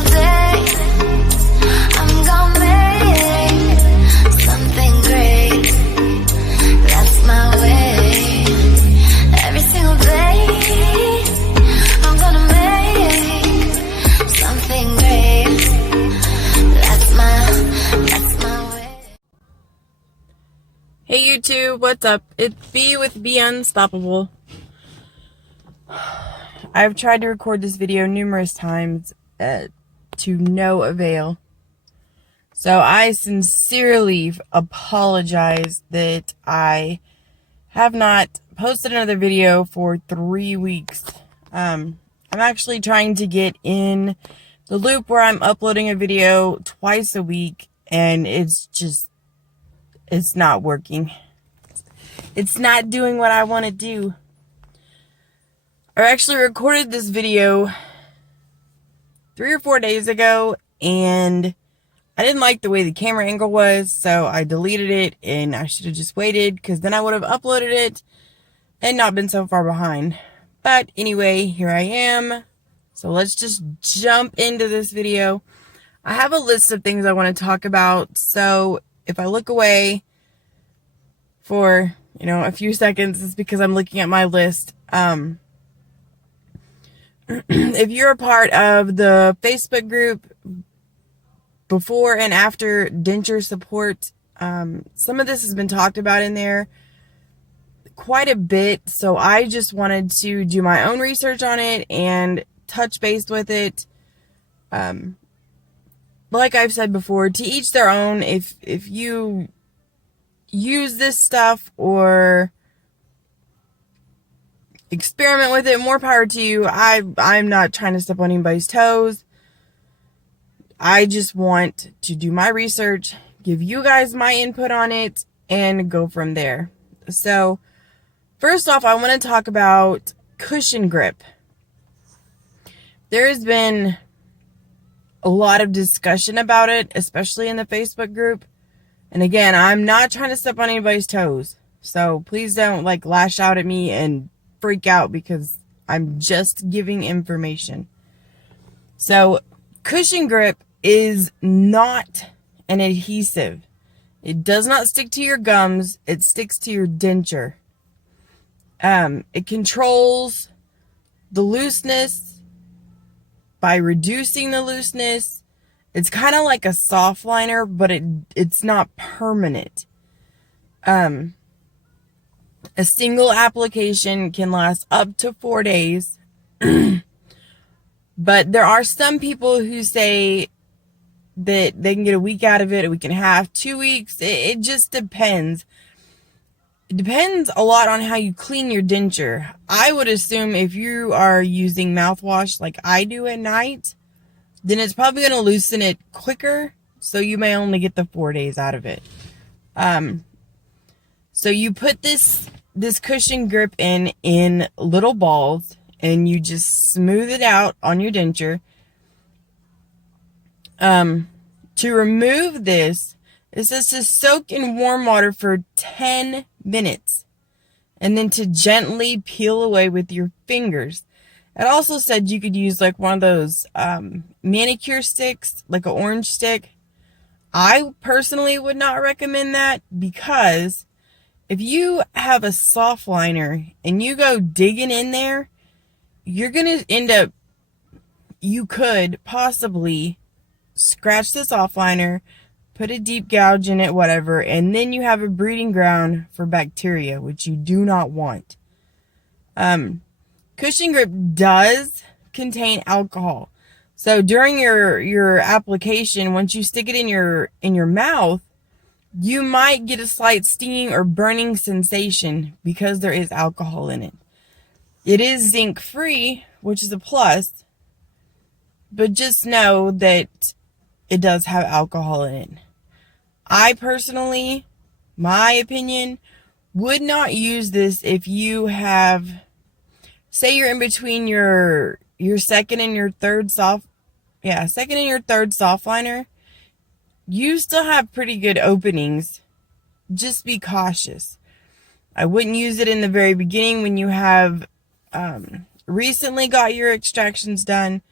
single day I'm gonna make something great. That's my way. Every single day I'm gonna make something great. That's my way. Hey YouTube, what's up? It's B with Be Unstoppable. I've tried to record this video numerous times to no avail. So I sincerely apologize that I have not posted another video for 3 weeks. I'm actually trying to get in the loop where I'm uploading a video twice a week, and it's not working. It's not doing what I want to do. I actually recorded this video 3 or 4 days ago, and I didn't like the way the camera angle was, so I deleted it, and I should have just waited, because then I would have uploaded it and not been so far behind. But anyway, here I am. So let's just jump into this video. I have a list of things I want to talk about, so if I look away for, a few seconds, it's because I'm looking at my list. If you're a part of the Facebook group before and after denture support, some of this has been talked about in there quite a bit, so I just wanted to do my own research on it and touch base with it. Like I've said before, to each their own. If you use this stuff or experiment with it, more power to you. I'm not trying to step on anybody's toes. I just want to do my research, give you guys my input on it, and go from there. So, first off, I want to talk about cushion grip. There has been a lot of discussion about it, especially in the Facebook group. And again, I'm not trying to step on anybody's toes. So please don't lash out at me and freak out, because I'm just giving information. So cushion grip is not an adhesive. It does not stick to your gums. It sticks to your denture. It controls the looseness by reducing the looseness. It's kind of like a soft liner, but it's not permanent. A single application can last up to 4 days. But there are some people who say that they can get a week out of it, a week and a half, 2 weeks. It just depends. It depends a lot on how you clean your denture. I would assume if you are using mouthwash like I do at night, then it's probably going to loosen it quicker, so you may only get the 4 days out of it. So you put this cushion grip in little balls, and you just smooth it out on your denture. To remove this, it says to soak in warm water for 10 minutes, and then to gently peel away with your fingers. It also said you could use one of those manicure sticks, like an orange stick. I personally would not recommend that, because if you have a soft liner and you go digging in there, you're going to end up, you could possibly scratch the soft liner, put a deep gouge in it, whatever, and then you have a breeding ground for bacteria, which you do not want. Cushion grip does contain alcohol. So during your application, once you stick it in your mouth, you might get a slight stinging or burning sensation because there is alcohol in it. It is zinc free, which is a plus, but just know that it does have alcohol in it. I personally, my opinion, would not use this if you have, say you're in between your second and your third soft liner. You still have pretty good openings. Just be cautious. I wouldn't use it in the very beginning when you have recently got your extractions done.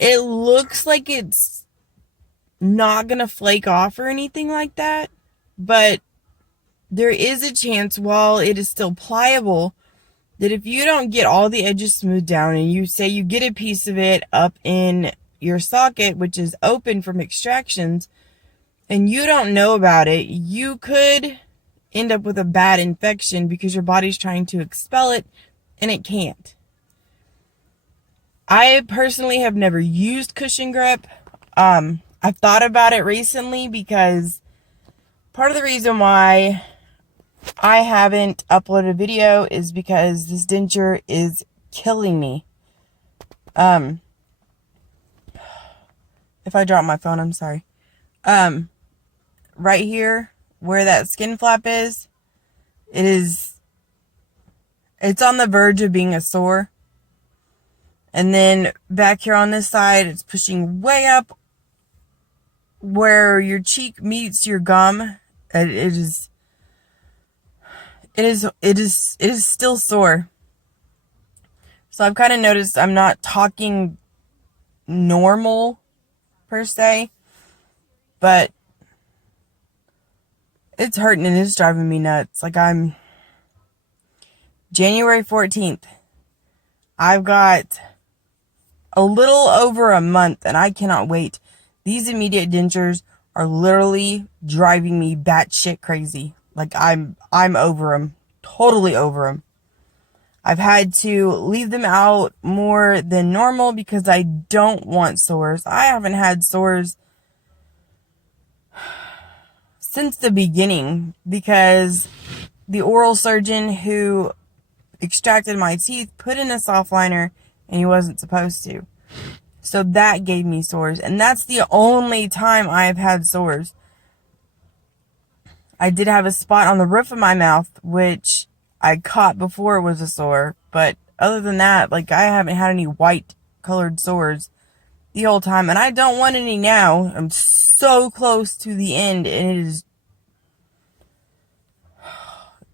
It looks like it's not gonna flake off or anything like that, but there is a chance, while it is still pliable, that if you don't get all the edges smoothed down and you say you get a piece of it up in your socket, which is open from extractions, and you don't know about it, you could end up with a bad infection because your body's trying to expel it and it can't. I personally have never used cushion grip. I've thought about it recently because part of the reason why I haven't uploaded a video is because this denture is killing me. If I drop my phone, I'm sorry. Right here where that skin flap is, it's on the verge of being a sore. And then back here on this side, it's pushing way up where your cheek meets your gum. It is still sore. So I've kind of noticed I'm not talking normal per se, but it's hurting and it's driving me nuts. Like, I'm January 14th. I've got a little over a month and I cannot wait. These immediate dentures are literally driving me batshit crazy. Like, I'm over them. Totally over them. I've had to leave them out more than normal because I don't want sores. I haven't had sores since the beginning because the oral surgeon who extracted my teeth put in a soft liner and he wasn't supposed to. So that gave me sores. And that's the only time I've had sores. I did have a spot on the roof of my mouth, which I caught before it was a sore. But other than that, like, I haven't had any white colored sores the whole time. And I don't want any now. I'm so close to the end and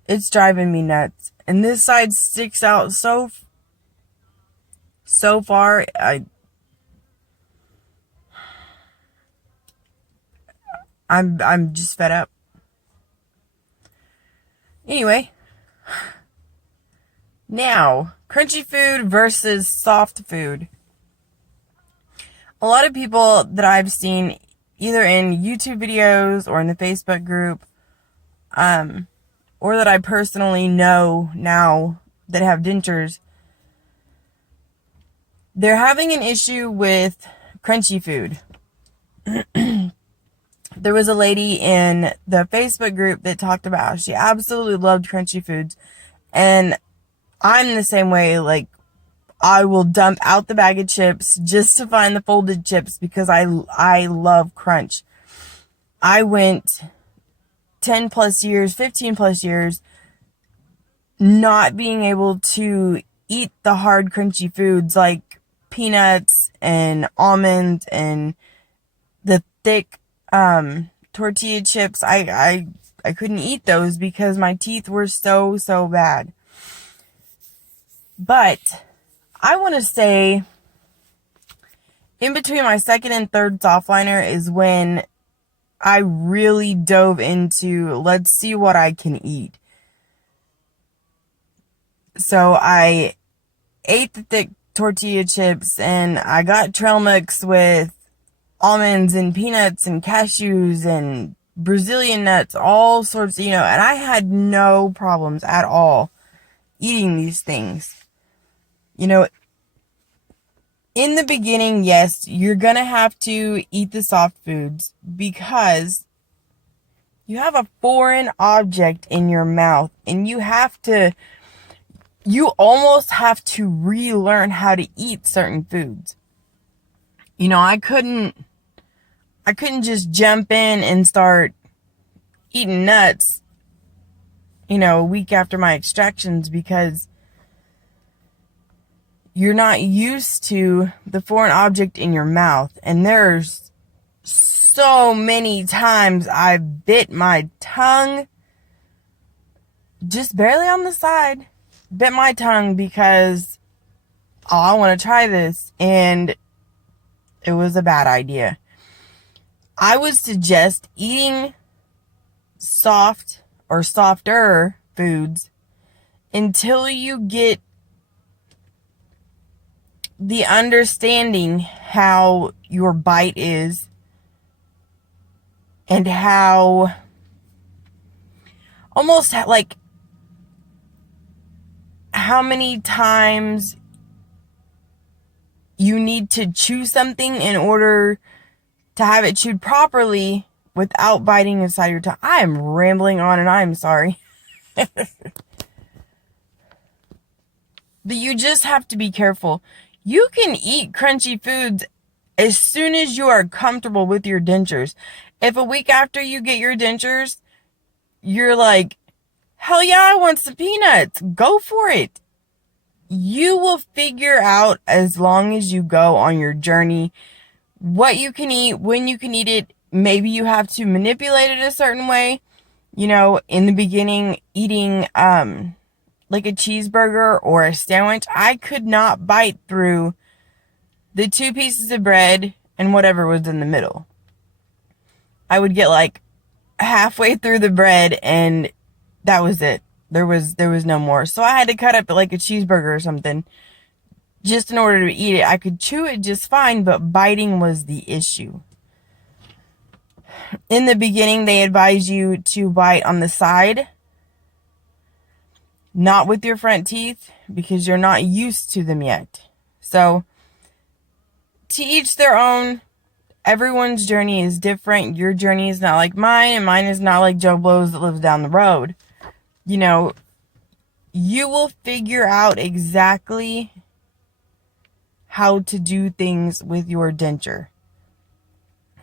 it's driving me nuts. And this side sticks out so far. I'm just fed up. Anyway, now, crunchy food versus soft food. A lot of people that I've seen either in YouTube videos or in the Facebook group, or that I personally know now that have dentures, they're having an issue with crunchy food. There was a lady in the Facebook group that talked about how she absolutely loved crunchy foods. And I'm the same way. Like, I will dump out the bag of chips just to find the folded chips because I love crunch. I went 10 plus years, 15 plus years not being able to eat the hard crunchy foods like peanuts and almonds and the thick tortilla chips. I couldn't eat those because my teeth were so bad. But I want to say in between my second and third soft liner is when I really dove into, let's see what I can eat. So I ate the thick tortilla chips and I got trail mix with almonds and peanuts and cashews and Brazilian nuts, all sorts, and I had no problems at all eating these things. In the beginning, yes, you're going to have to eat the soft foods because you have a foreign object in your mouth and you almost have to relearn how to eat certain foods. I couldn't just jump in and start eating nuts, a week after my extractions because you're not used to the foreign object in your mouth. And there's so many times I bit my tongue just barely on the side. Bit my tongue because, I want to try this. And It was a bad idea. I would suggest eating soft or softer foods until you get the understanding how your bite is and how almost like how many times you need to chew something in order to have it chewed properly without biting inside your tongue. I am rambling on and I'm sorry. But you just have to be careful. You can eat crunchy foods as soon as you are comfortable with your dentures. If a week after you get your dentures, you're like, hell yeah, I want some peanuts. Go for it. You will figure out as long as you go on your journey what you can eat, when you can eat it. Maybe you have to manipulate it a certain way. You know, in the beginning, eating like a cheeseburger or a sandwich, I could not bite through the 2 pieces of bread and whatever was in the middle. I would get like halfway through the bread and that was it. There was no more. So I had to cut up like a cheeseburger or something just in order to eat it. I could chew it just fine, but biting was the issue. In the beginning, they advise you to bite on the side, not with your front teeth, because you're not used to them yet. So, to each their own. Everyone's journey is different. Your journey is not like mine, and mine is not like Joe Blow's that lives down the road. You know, you will figure out exactly how to do things with your denture.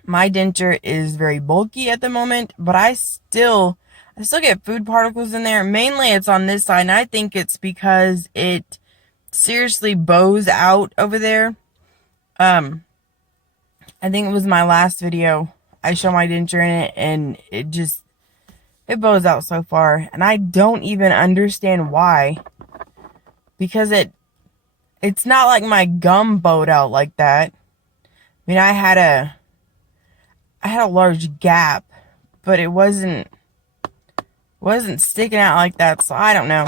My denture is very bulky at the moment, but I still get food particles in there. Mainly it's on this side, and I think it's because it seriously bows out over there. I think it was my last video. I show my denture in it, and it bows out so far. And I don't even understand why. Because it's not like my gum bowed out like that. I mean, I had a large gap, but it wasn't sticking out like that, so I don't know.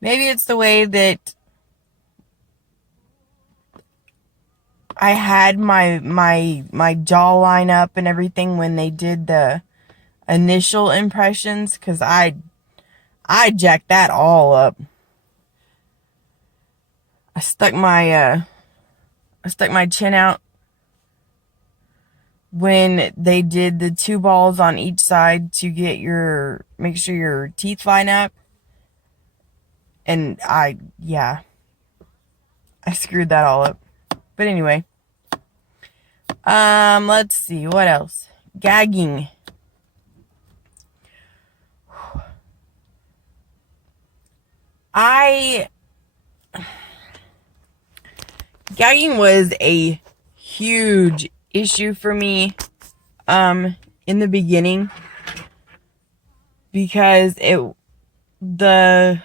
Maybe it's the way that I had my jawline up and everything when they did the initial impressions, because I jacked that all up. I stuck my chin out when they did the 2 balls on each side to make sure your teeth line up. And I screwed that all up. But anyway, let's see, what else? Gagging. Gagging was a huge issue for me in the beginning, because the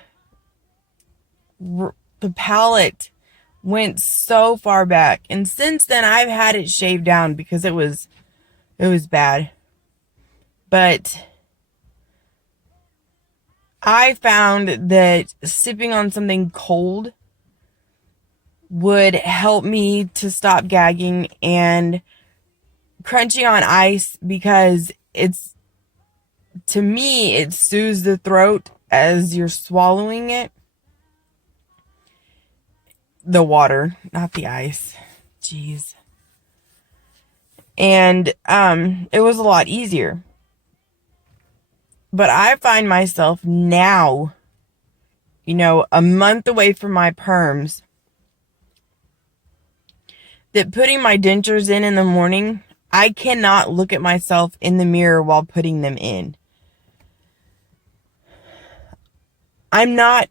palate went so far back, and since then I've had it shaved down because it was bad. But I found that sipping on something cold would help me to stop gagging, and crunching on ice, because to me it soothes the throat as you're swallowing it. The water, not the ice. Jeez. And it was a lot easier. But I find myself now, a month away from my perms, that putting my dentures in the morning, I cannot look at myself in the mirror while putting them in. I'm not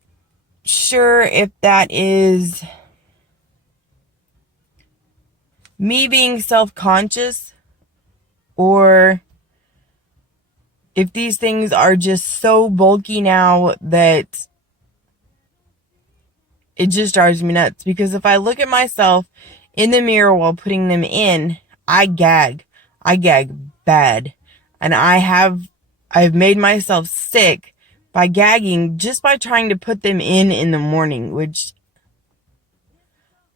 sure if that is me being self-conscious, or if these things are just so bulky now that it just drives me nuts. Because if I look at myself in the mirror while putting them in, I gag. I gag bad. And I've made myself sick by gagging just by trying to put them in the morning, which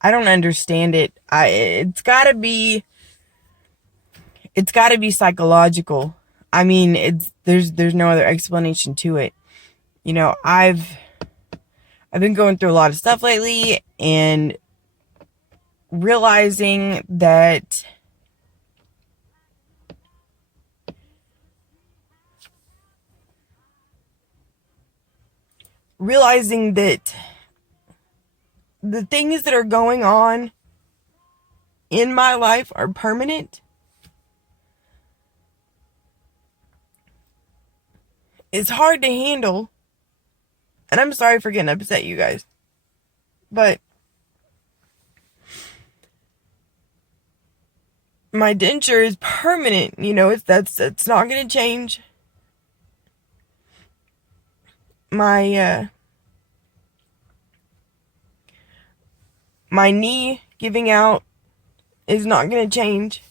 I don't understand it. It's gotta be psychological. I mean, there's no other explanation to it. You know, I've been going through a lot of stuff lately and realizing that the things that are going on in my life are permanent. It's hard to handle. And I'm sorry for getting upset, you guys. But my denture is permanent. You know, it's not going to change. My knee giving out is not going to change.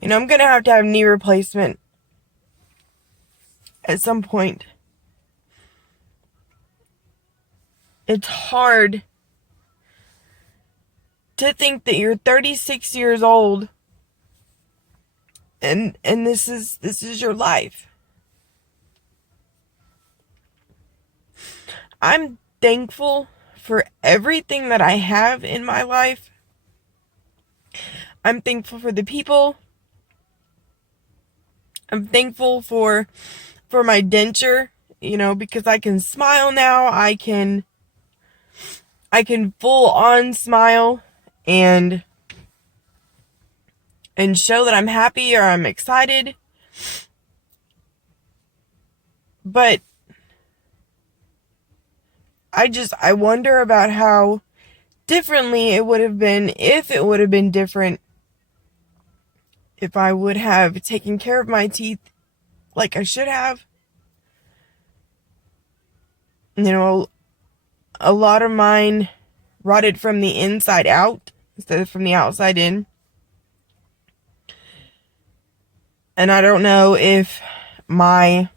You know, I'm going to have knee replacement at some point. It's hard to think that you're 36 years old and this is your life. I'm thankful for everything that I have in my life. I'm thankful for the people. I'm thankful for my denture, you know, because I can smile now. I can full on smile and show that I'm happy or I'm excited. But I wonder about how differently it would have been if it would have been different if I would have taken care of my teeth like I should have. You know, a lot of mine rotted from the inside out instead of from the outside in. And I don't know if my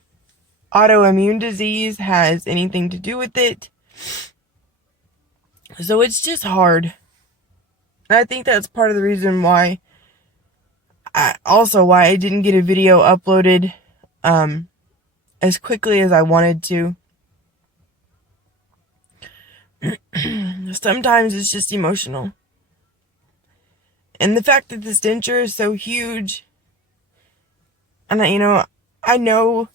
autoimmune disease has anything to do with it. So it's just hard. And I think that's part of the reason why I didn't get a video uploaded as quickly as I wanted to. Sometimes it's just emotional. And the fact that this denture is so huge, and I know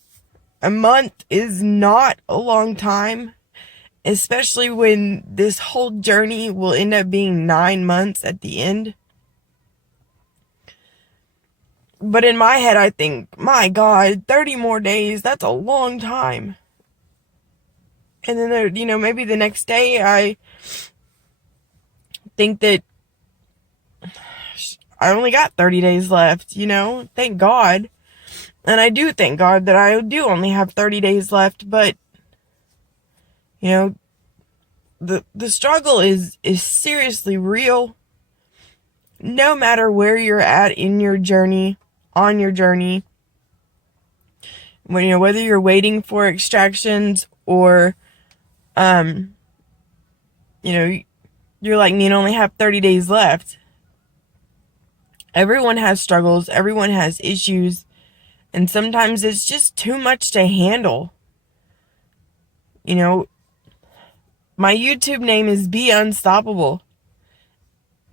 a month is not a long time, especially when this whole journey will end up being 9 months at the end. But in my head, I think, my God, 30 more days, that's a long time. And then, maybe the next day, I think that I only got 30 days left, thank God. And I do thank God that I do only have 30 days left, but, the struggle is seriously real. No matter where you're at in your journey, on your journey, whether you're waiting for extractions or, you're like me and only have 30 days left. Everyone has struggles. Everyone has issues. And sometimes it's just too much to handle. My YouTube name is Be Unstoppable.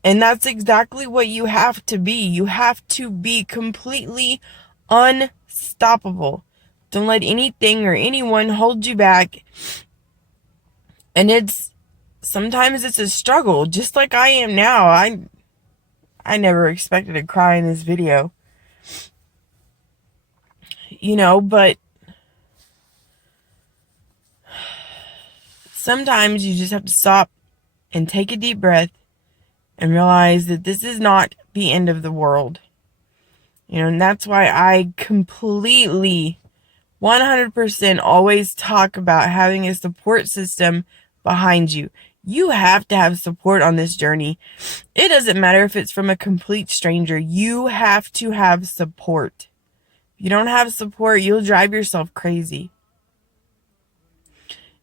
And that's exactly what you have to be. You have to be completely unstoppable. Don't let anything or anyone hold you back. And sometimes it's a struggle, just like I am now. I never expected to cry in this video. But sometimes you just have to stop and take a deep breath and realize that this is not the end of the world. And that's why I completely, 100% always talk about having a support system behind you. You have to have support on this journey. It doesn't matter if it's from a complete stranger. You have to have support. If you don't have support, you'll drive yourself crazy.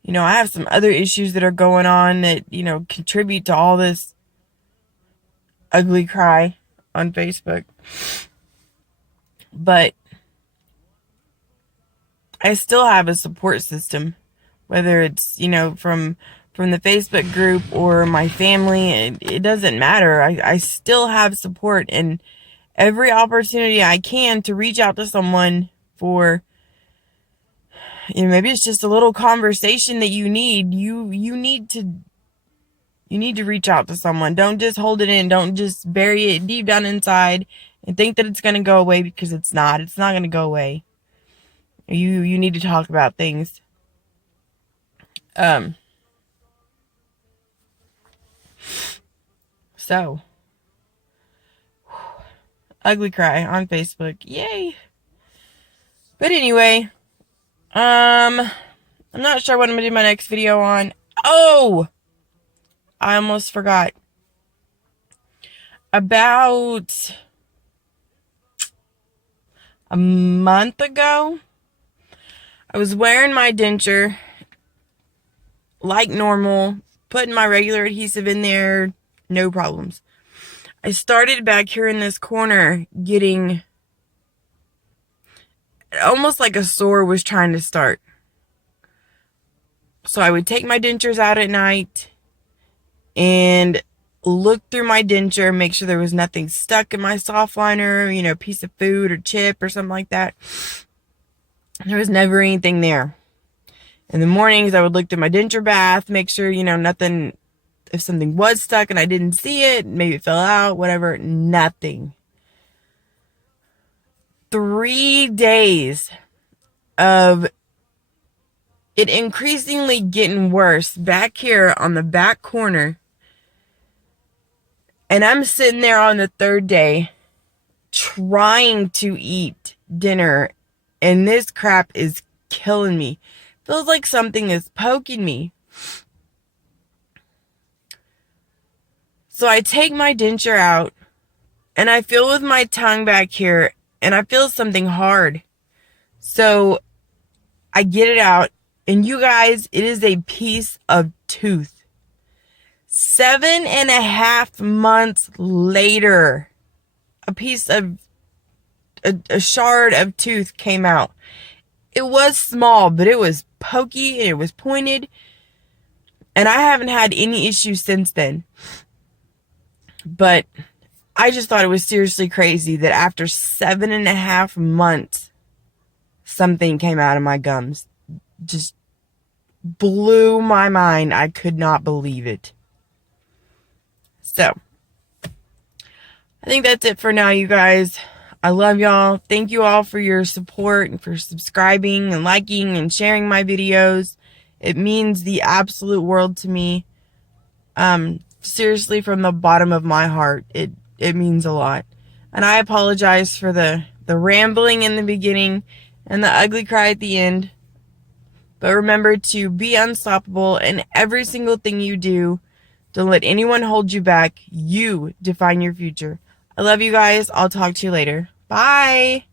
You know, I have some other issues that are going on that, you know, contribute to all this ugly cry on Facebook. But I still have a support system, whether it's, you know, from the Facebook group or my family. It doesn't matter. I still have support, and every opportunity I can to reach out to someone for, you know, maybe it's just a little conversation that you need. You need to reach out to someone. Don't just hold it in. Don't just bury it deep down inside and think that it's going to go away, because it's not. It's not going to go away. You need to talk about things. So, ugly cry on Facebook. Yay. But anyway, I'm not sure what I'm going to do my next video on. Oh, I almost forgot. About a month ago, I was wearing my denture like normal, putting my regular adhesive in there, no problems. I started back here in this corner getting almost like a sore was trying to start. So I would take my dentures out at night and look through my denture, make sure there was nothing stuck in my soft liner, you know, piece of food or chip or something like that. There was never anything there. In the mornings, I would look through my denture bath, make sure, you know, nothing, if something was stuck and I didn't see it, maybe it fell out, whatever, nothing. 3 days of it increasingly getting worse back here on the back corner. And I'm sitting there on the 3rd day trying to eat dinner, and this crap is killing me. Feels like something is poking me. So I take my denture out and I feel with my tongue back here, and I feel something hard. So I get it out, and you guys, it is a piece of tooth. 7.5 months later, a piece of a shard of tooth came out. It was small, but it was pokey and it was pointed, and I haven't had any issues since then. But I just thought it was seriously crazy that after 7.5 months, something came out of my gums. Just blew my mind. I could not believe it. So, I think that's it for now, you guys. I love y'all. Thank you all for your support and for subscribing and liking and sharing my videos. It means the absolute world to me. Seriously, from the bottom of my heart, it means a lot. And I apologize for the rambling in the beginning and the ugly cry at the end. But remember to be unstoppable in every single thing you do. Don't let anyone hold you back. You define your future. I love you guys. I'll talk to you later. Bye.